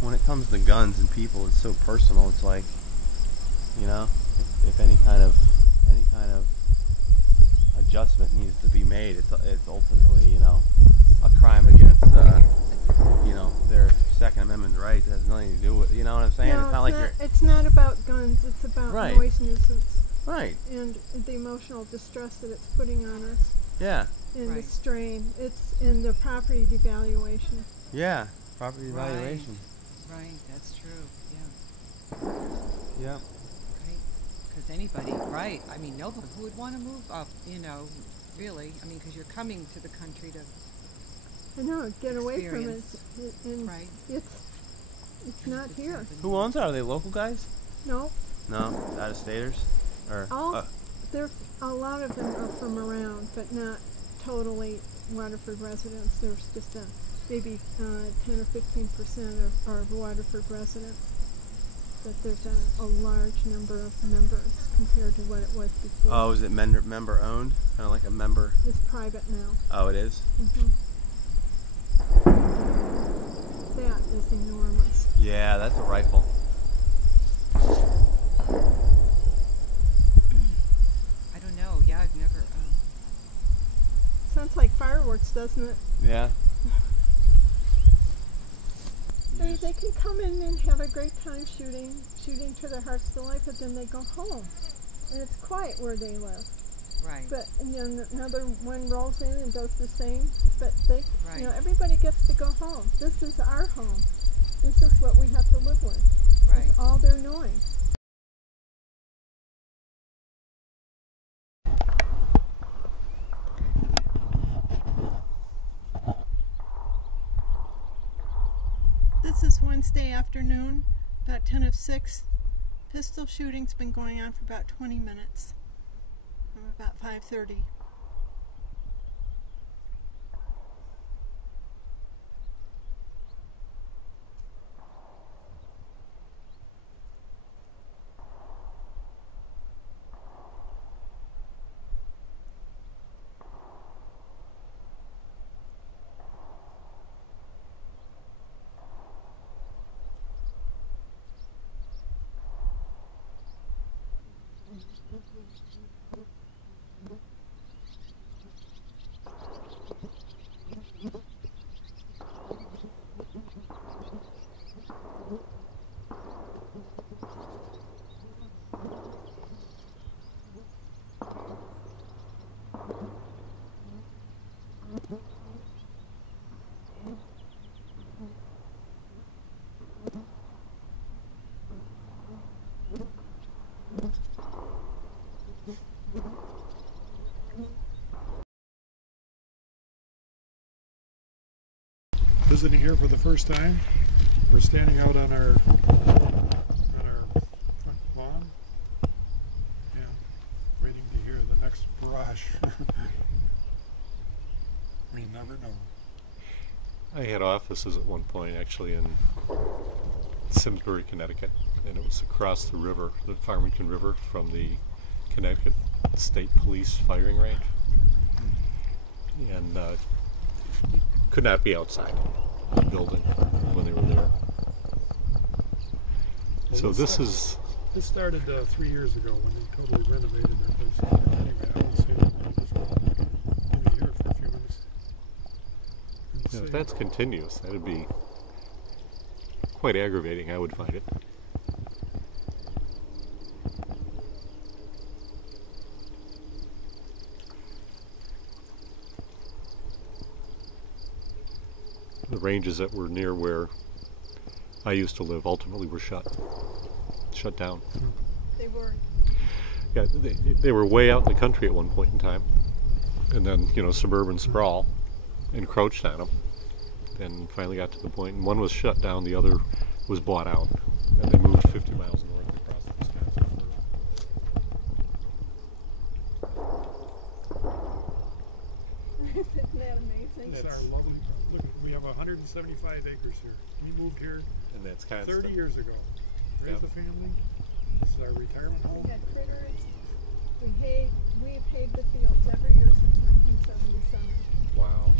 when it comes to guns and people, it's so personal. It's like, you know, if any kind of adjustment needs to be made, it's ultimately, you know, a crime against you know, their Second Amendment rights. It has nothing to do with, you know what I'm saying? No, it's not like you're... It's not about guns. It's about Right. noise nuisance. Right. And the emotional distress that it's putting on us. Yeah. And the strain. It's in the property devaluation. Yeah. Property devaluation. Right. That's true. Yeah. Yeah. Right. Because anybody, right? I mean, nobody who would want to move up, you know, really. I mean, because you're coming to the country to. I know, get away from it. And right. It's not here. Who owns it? Are they local guys? No. No? Out-of-staters? Or A lot of them are from around, but not totally Waterford residents. There's just maybe 10 or 15% are Waterford residents. But there's a large number of members compared to what it was before. Oh, is it member owned? Kind of like a member? It's private now. Oh, it is? Mm-hmm. That is enormous. Yeah, that's a rifle. I don't know. Yeah, I've never. Sounds like fireworks, doesn't it? Yeah. They can come in and have a great time shooting to their heart's delight, but then they go home, and it's quiet where they live. Right. But you know, another one rolls in and does the same. But they, right. you know, everybody gets to go home. This is our home. This is what we have to live with. Right. It's all their noise. This is Wednesday afternoon, about 10 of 6. Pistol shooting's been going on for about 20 minutes. From about 5:30. Visiting here for the first time. We're standing out on our front lawn and waiting to hear the next barrage. We never know. I had offices at one point actually in Simsbury, Connecticut, and it was across the river, the Farmington River, from the Connecticut State Police firing range. And you could not be outside the building when they were there. So this started 3 years ago when they totally renovated their place. Anyway, I won't say that. I just want to be here for a few minutes. Yeah, if that's continuous, that'd be quite aggravating, I would find it. The ranges that were near where I used to live ultimately were shut down. They were. Yeah, they were way out in the country at one point in time, and then, you know, suburban sprawl encroached on them, and finally got to the point, and one was shut down, the other was bought out, and they moved 50 miles north across the Wisconsin border. Isn't that amazing? It's our lovely. Look, we have 175 acres here. We moved here And that's kind 30 of years ago. Raised a family. This is our retirement home. We had critters. We've hayed the fields every year since 1977. wow.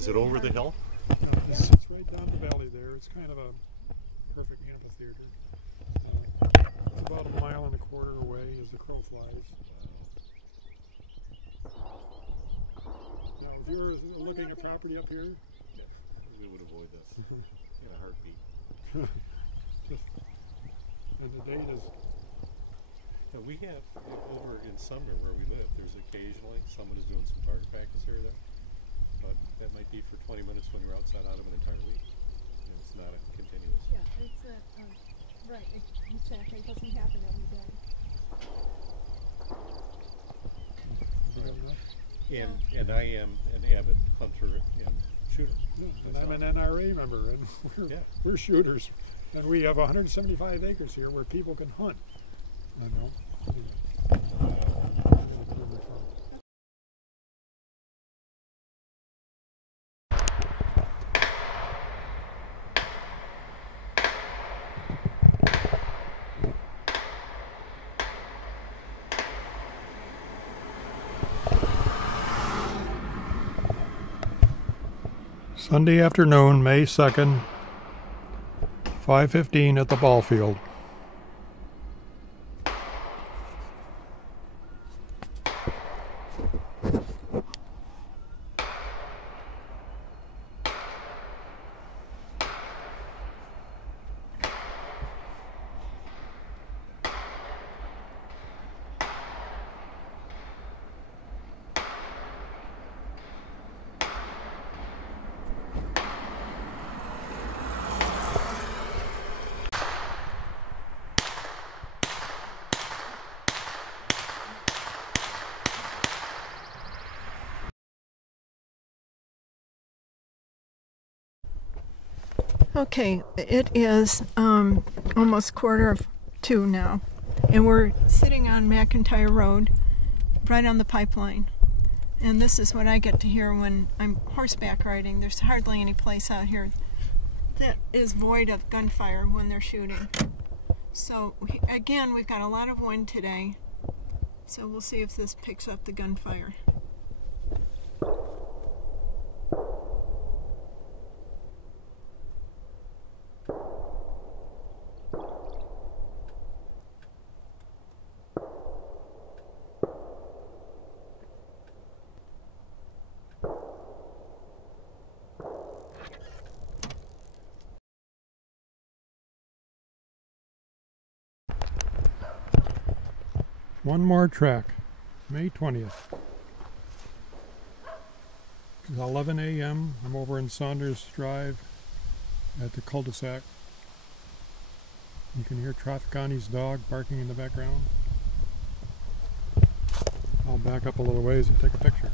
Is it over the hill? It's right down the valley there. It's kind of a perfect amphitheater. It's about a mile and a quarter away as the crow flies. Now, if you were looking at property up here, We would avoid this in a heartbeat. and the date is Yeah, we have over in Sumner where we live. There's occasionally someone is doing some target practice here or there, but that might be for 20 minutes when you're outside out of an entire week. And it's not a continuous. Yeah, it's not, right, exactly, it doesn't happen every day. good enough. And I am an avid hunter and shooter. And I'm an NRA member, and we're shooters. And we have 175 acres here where people can hunt. I know. Sunday afternoon, May 2nd, 5:15 at the ball field. Okay, it is almost 1:45 now, and we're sitting on McIntyre Road, right on the pipeline. And this is what I get to hear when I'm horseback riding. There's hardly any place out here that is void of gunfire when they're shooting. So again, we've got a lot of wind today, so we'll see if this picks up the gunfire. One more track, May 20th. It's 11 a.m. I'm over in Saunders Drive at the cul-de-sac. You can hear Trafficani's dog barking in the background. I'll back up a little ways and take a picture.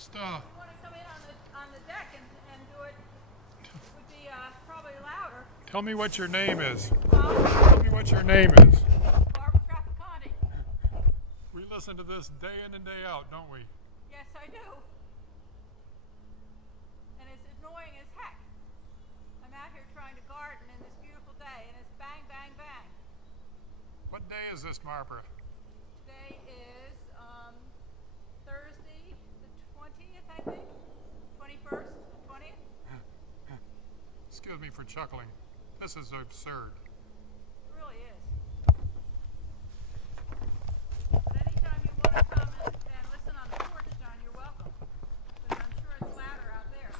Just If you want to come in on the deck and do it, would be probably louder. tell me what your name is. Well, Tell me what your name is. Barbara Trafficante. We listen to this day in and day out, don't we? Yes, I do. And it's annoying as heck. I'm out here trying to garden in this beautiful day, and it's bang, bang, bang. What day is this, Barbara? Today is Thursday, the 20th, I think. 21st, 20th. Excuse me for chuckling. This is absurd. It really is. But anytime you want to come and listen on the porch, John, you're welcome. Because I'm sure it's louder out there.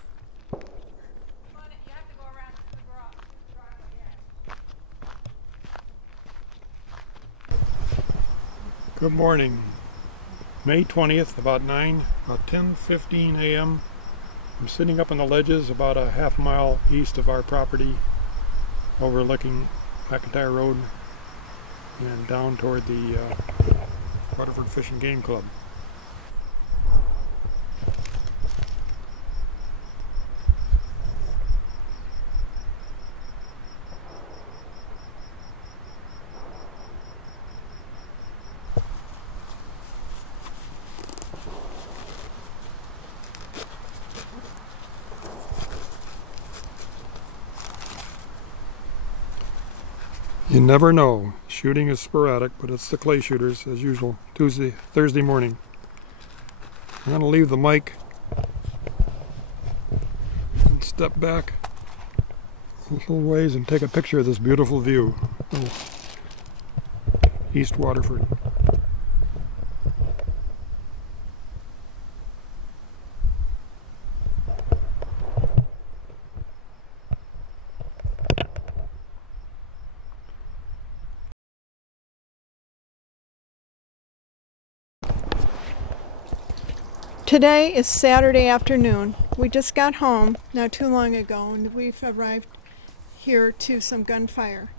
Come on, you have to go around to the driveway, yeah. Good morning. May 20th, about 10:15 a.m. I'm sitting up on the ledges about a half mile east of our property, overlooking McIntyre Road and down toward the Waterford Fish Game Club. You never know. Shooting is sporadic, but it's the clay shooters as usual. Thursday morning. I'm going to leave the mic and step back a little ways and take a picture of this beautiful view of East Waterford. Today is Saturday afternoon. We just got home not too long ago, and we've arrived here to some gunfire.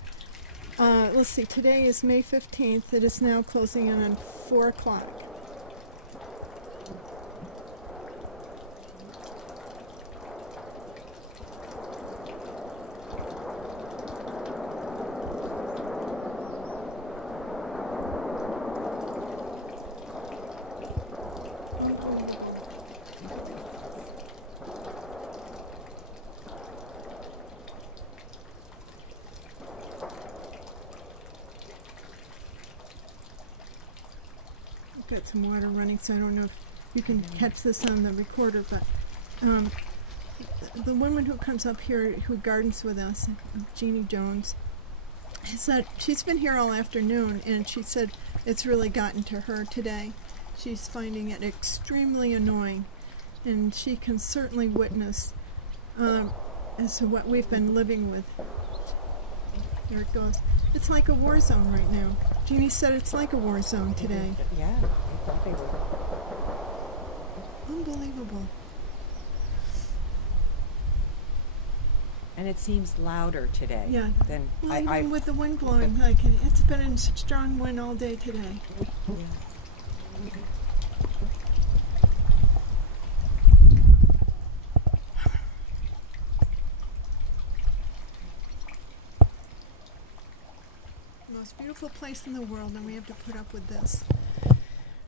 Let's see, today is May 15th. It is now closing in on 4 o'clock. Got some water running, so I don't know if you can catch this on the recorder, but the woman who comes up here who gardens with us, Jeannie Jones, said she's been here all afternoon, and she said it's really gotten to her today. She's finding it extremely annoying, and she can certainly witness as to what we've been living with. There it goes. It's like a war zone right now. Jeannie said it's like a war zone today. Yeah, I thought they were. Unbelievable. And it seems louder today. Yeah. Than Well, I even with the wind blowing, like it's been in such strong wind all day today. yeah. The most beautiful place in the world, and we have to put up with this.